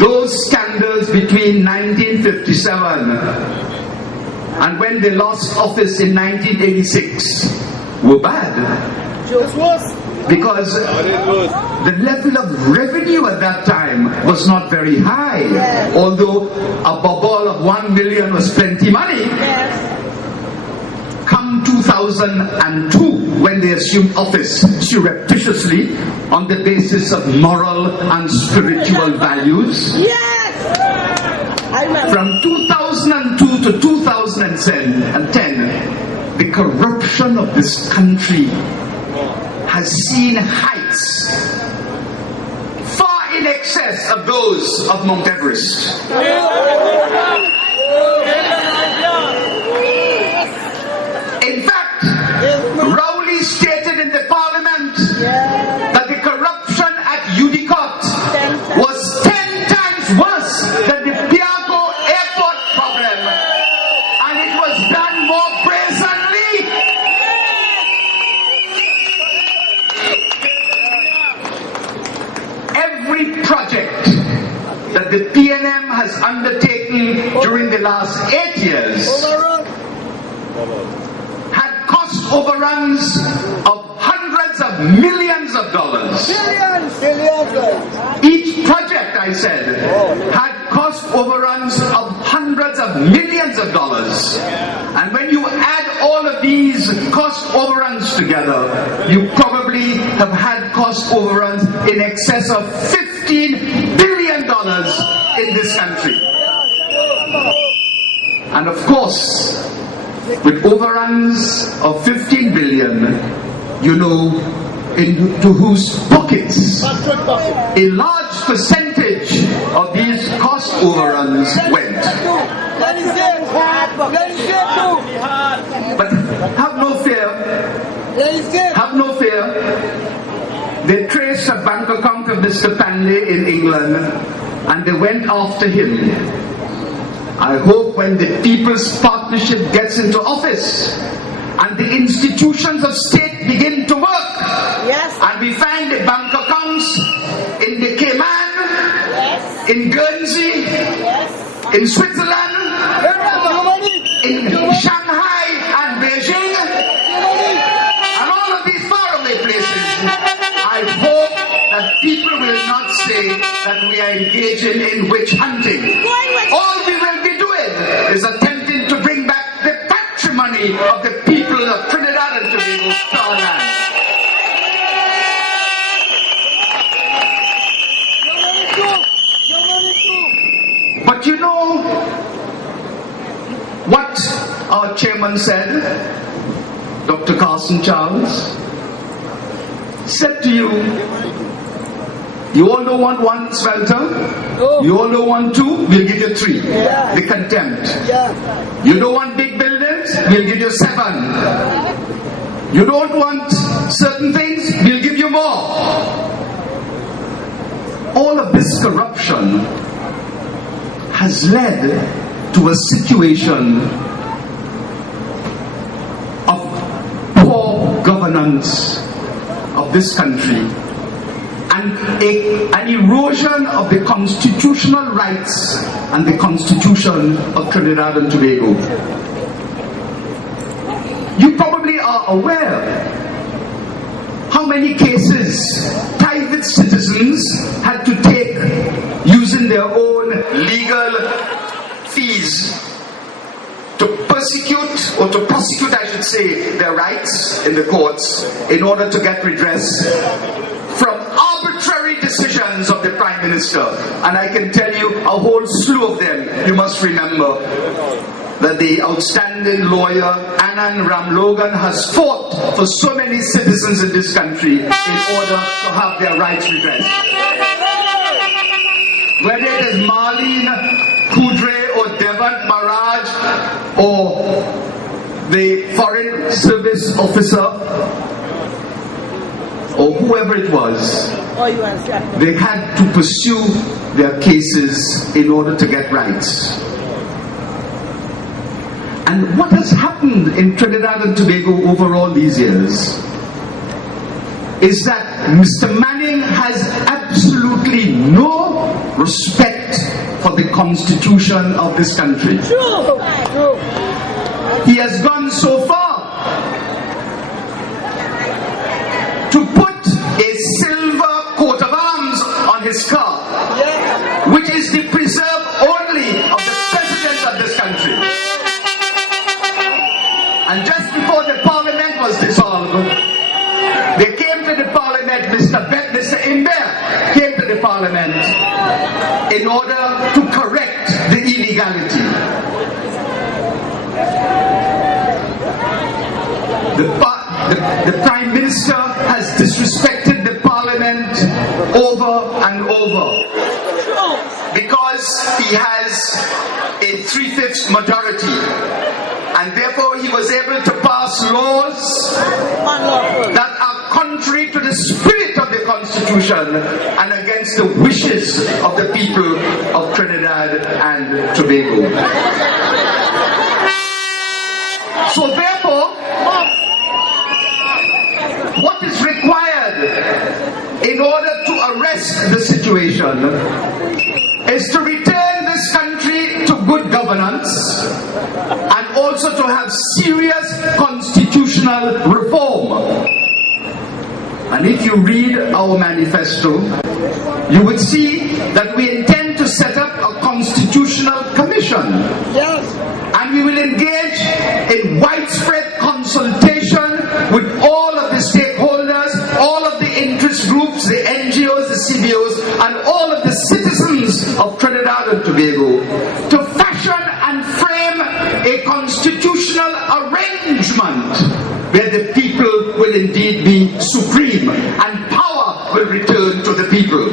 those scandals between 1957 and when they lost office in 1986 were bad. Because the level of revenue at that time was not very high. Although a bubble of 1 million was plenty money. Come 2002, when they assumed office surreptitiously on the basis of moral and spiritual values. From 2002 to 2010, the corruption of this country has seen heights far in excess of those of Mount Everest. In fact, Rowley stated in the parliament that the corruption at Udicott was 10 times worse than the Piaco airport problem, and it was done more brazenly. Every project that the PNM has undertaken during the last 8 years had cost overruns of hundreds of millions of dollars. Each project, I said, had cost overruns of hundreds of millions of dollars. And when you add all of these cost overruns together, you probably have had cost overruns in excess of $15 billion in this country. And of course, with overruns of 15 billion, you know into whose pockets a large percentage of these cost overruns went. But have no fear. Have no fear. They traced a bank account of Mr. Panley in England and they went after him. I hope when the People's Partnership gets into office and the institutions of state begin to work, and we find the bank accounts in the Cayman, in Guernsey, in Switzerland, in Shanghai and Beijing, and all of these faraway places, I hope that people will not say that we are engaging in witch hunting. All we will be doing is attempting to bring back the patrimony of the people of Trinidad and Tobago to our land. But you know what our chairman said, Dr. Carson Charles, said to you, you all don't want one smelter? You all don't want two? We'll give you three. The contempt. You don't want big buildings? We'll give you 7. You don't want certain things? We'll give you more. All of this corruption has led to a situation of poor governance of this country and an erosion of the constitutional rights and the Constitution of Trinidad and Tobago. You probably are aware how many cases private citizens had to take using their own legal fees to persecute, or to prosecute I should say, their rights in the courts in order to get redress from arbitrary decisions of the Prime Minister. And I can tell you a whole slew of them. You must remember that the outstanding lawyer Anand Ramlogan has fought for so many citizens in this country in order to have their rights redressed. Whether it is Marlene Kudre or Devant Maharaj or the Foreign Service officer or whoever it was, they had to pursue their cases in order to get rights. And what has happened in Trinidad and Tobago over all these years is that Mr. Manning has absolutely no respect constitution of this country. He has gone so far to put a silver coat of arms on his car, which is the preserve only of the president of this country. And just before the parliament was dissolved, they came to the parliament, Mr. Imber came to the parliament in order to correct the illegality. The Prime Minister has disrespected the Parliament over and over because he has a 3/5 majority, and therefore he was able to pass laws that are contrary to the spirit of the Constitution and against the wishes of the people of Trinidad and Tobago. So therefore, what is required in order to arrest the situation is to return this country to good governance and also to have serious constitutional reform. And if you read our manifesto, you would see that we intend to set up a constitutional commission. And we will engage in widespread consultation with all of the stakeholders, all of the interest groups, the NGOs, the CBOs, and all of the citizens of Trinidad and Tobago to fashion and frame a constitutional arrangement where the people will indeed be supreme and power will return to the people.